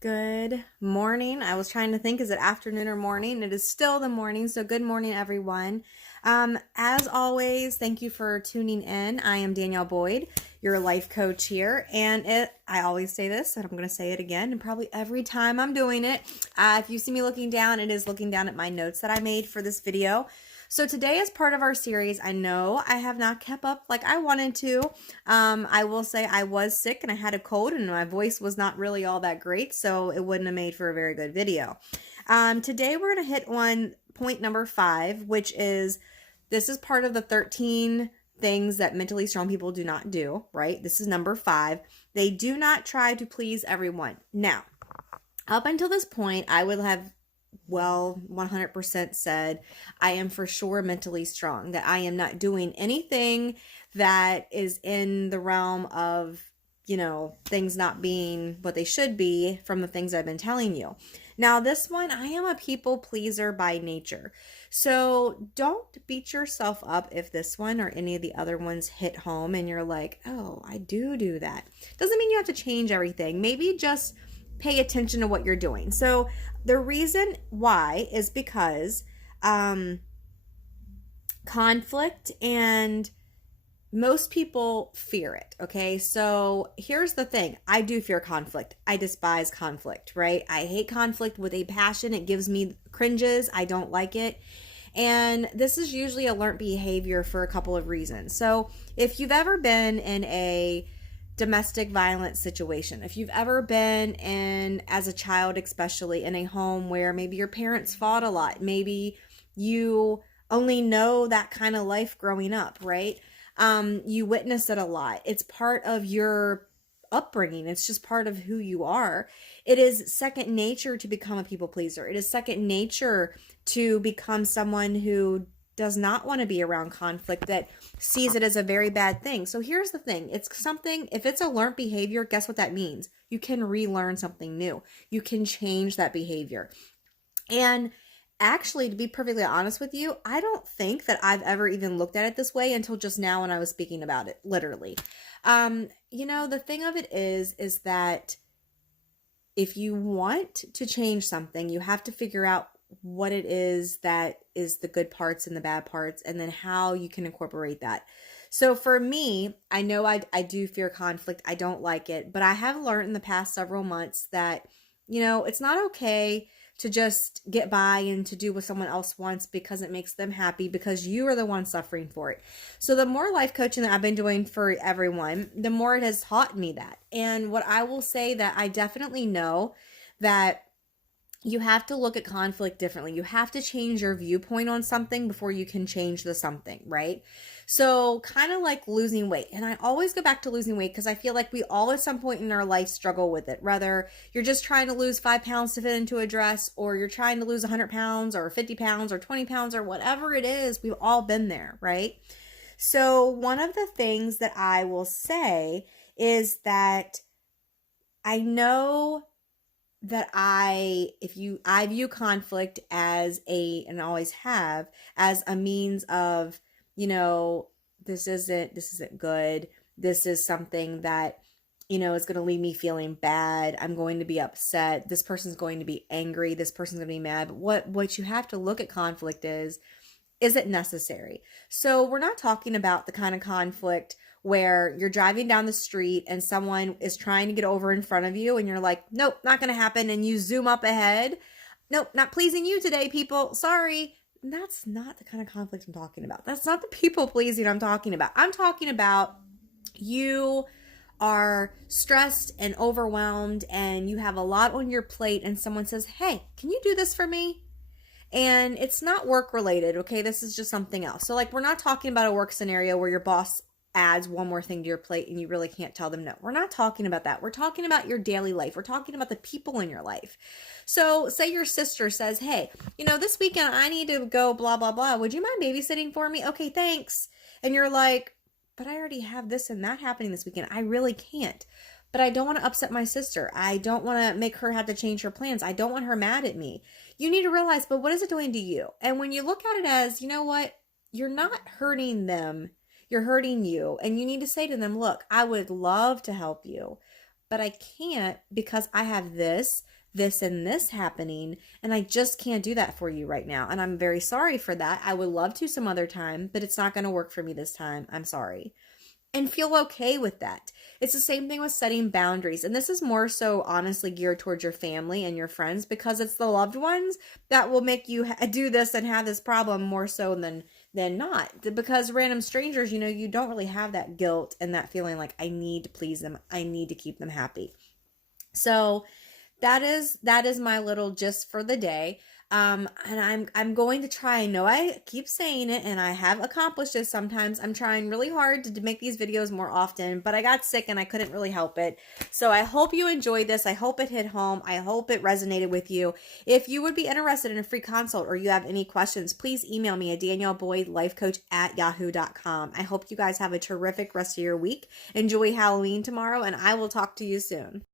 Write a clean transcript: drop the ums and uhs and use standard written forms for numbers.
Good morning. I was trying to think, is it afternoon or morning? It is still the morning, so good morning, everyone. As always, thank you for tuning in. I am Danielle Boyd, your life coach here, and I always say this, and I'm going to say it again, and probably every time I'm doing it. If you see me looking down, it is looking down at my notes that I made for this video. So today is part of our series. I know I have not kept up like I wanted to. I will say I was sick and I had a cold and my voice was not really all that great, so it wouldn't have made for a very good video. Today we're going to hit on point number 5, which is this is part of the 13 things that mentally strong people do not do, right? This is number 5. They do not try to please everyone. Now, up until this point, I would have 100% said I am for sure mentally strong, that I am not doing anything that is in the realm of, things not being what they should be from the things I've been telling you. Now, this one, I am a people pleaser by nature. So don't beat yourself up if this one or any of the other ones hit home and you're like, oh, I do that. Doesn't mean you have to change everything. Maybe just pay attention to what you're doing. So the reason why is because conflict, and most people fear it, okay? So here's the thing. I do fear conflict. I despise conflict, right? I hate conflict with a passion. It gives me cringes. I don't like it. And this is usually a learned behavior for a couple of reasons. So if you've ever been in a domestic violence situation, if you've ever been in, as a child especially, in a home where maybe your parents fought a lot, maybe you only know that kind of life growing up, right? You witness it a lot. It's part of your upbringing. It's just part of who you are. It is second nature to become a people pleaser. It is second nature to become someone who does not want to be around conflict, that sees it as a very bad thing. So here's the thing. It's something, if it's a learned behavior, guess what that means? You can relearn something new. You can change that behavior. And actually, to be perfectly honest with you, I don't think that I've ever even looked at it this way until just now when I was speaking about it, literally. The thing of it is that if you want to change something, you have to figure out what it is that is the good parts and the bad parts, and then how you can incorporate that. So for me, I know I do fear conflict. I don't like it, but I have learned in the past several months that, it's not okay to just get by and to do what someone else wants because it makes them happy, because you are the one suffering for it. So the more life coaching that I've been doing for everyone, the more it has taught me that. And what I will say, that I definitely know that you have to look at conflict differently. You have to change your viewpoint on something before you can change the something, right? So kind of like losing weight. And I always go back to losing weight because I feel like we all at some point in our life struggle with it. Whether you're just trying to lose 5 pounds to fit into a dress, or you're trying to lose 100 pounds or 50 pounds or 20 pounds or whatever it is, we've all been there, right? So one of the things that I will say is that I know that I view conflict as and always have, as a means of, this isn't good. This is something that, is going to leave me feeling bad. I'm going to be upset. This person's going to be angry. This person's going to be mad. But what you have to look at conflict is it necessary? So we're not talking about the kind of conflict where you're driving down the street and someone is trying to get over in front of you and you're like, nope, not going to happen. And you zoom up ahead. Nope, not pleasing you today, people. Sorry. That's not the kind of conflict I'm talking about. That's not the people pleasing I'm talking about. I'm talking about you are stressed and overwhelmed and you have a lot on your plate and someone says, hey, can you do this for me? And it's not work related, okay? This is just something else. So like, we're not talking about a work scenario where your boss adds one more thing to your plate and you really can't tell them no. We're not talking about that. We're talking about your daily life. We're talking about the people in your life. So say your sister says, hey, this weekend I need to go blah, blah, blah. Would you mind babysitting for me? Okay, thanks. And you're like, but I already have this and that happening this weekend. I really can't. But I don't want to upset my sister. I don't want to make her have to change her plans. I don't want her mad at me. You need to realize, but what is it doing to you? And when you look at it as, you know what? You're not hurting them. You're hurting you. And you need to say to them, look, I would love to help you, but I can't because I have this, and this happening, and I just can't do that for you right now. And I'm very sorry for that. I would love to some other time, but it's not going to work for me this time. I'm sorry. And feel okay with that. It's the same thing with setting boundaries. And this is more so honestly geared towards your family and your friends, because it's the loved ones that will make you do this and have this problem more so than not. Because random strangers, you don't really have that guilt and that feeling like I need to please them. I need to keep them happy. So that is my little gist for the day. And I'm going to try. I know I keep saying it and I have accomplished this sometimes. I'm trying really hard to make these videos more often, but I got sick and I couldn't really help it. So I hope you enjoyed this. I hope it hit home. I hope it resonated with you. If you would be interested in a free consult or you have any questions, please email me at danielleboydlifecoach@yahoo.com. I hope you guys have a terrific rest of your week. Enjoy Halloween tomorrow, and I will talk to you soon.